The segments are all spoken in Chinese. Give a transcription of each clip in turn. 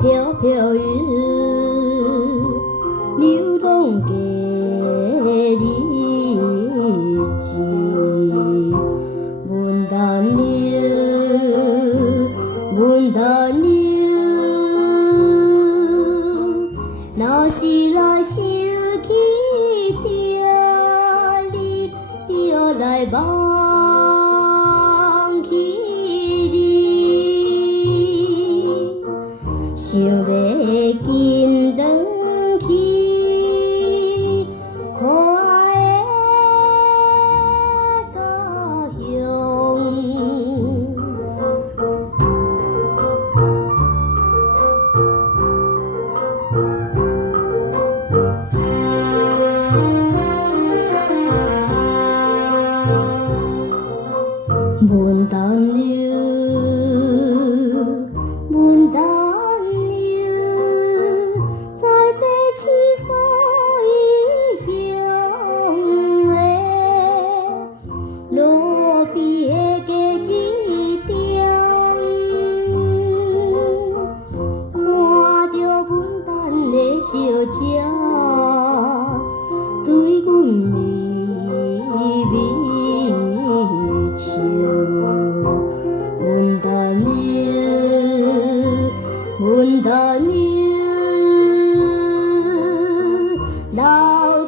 飘飘游，流浪过日子，文旦柚，文旦柚，若是来想起著你，著来梦起你，想要紧返去，可爱的故乡。文旦柚，文旦柚，在这生疏异乡的路边的果子店，看著文旦的小姐，对阮微微笑。文旦柚，文旦柚，流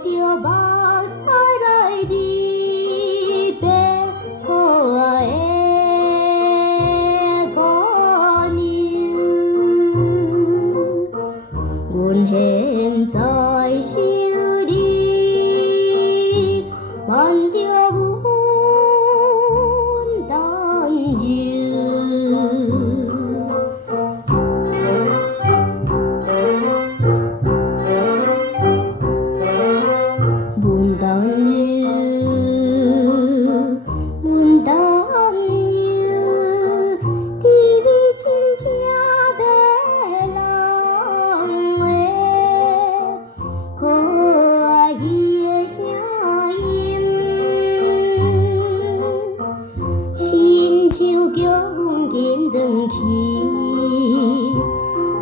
著目屎来离别，可爱的姑娘，阮现在想你，挽著文旦柚。文旦柚，文旦柚，甜蜜真正迷人的，可爱伊的声音，亲像叫阮紧返去，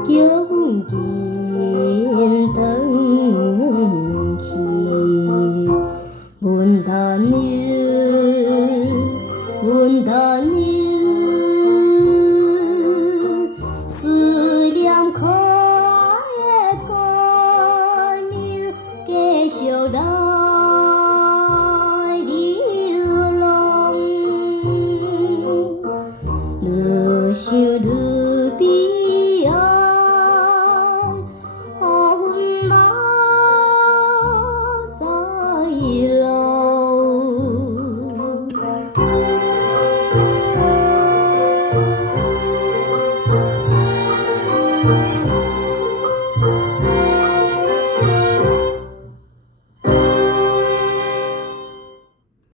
叫阮紧返去。文旦柚，文旦柚，思念可爱的姑娘，继续来流浪，愈想愈悲哀，乎阮目屎流。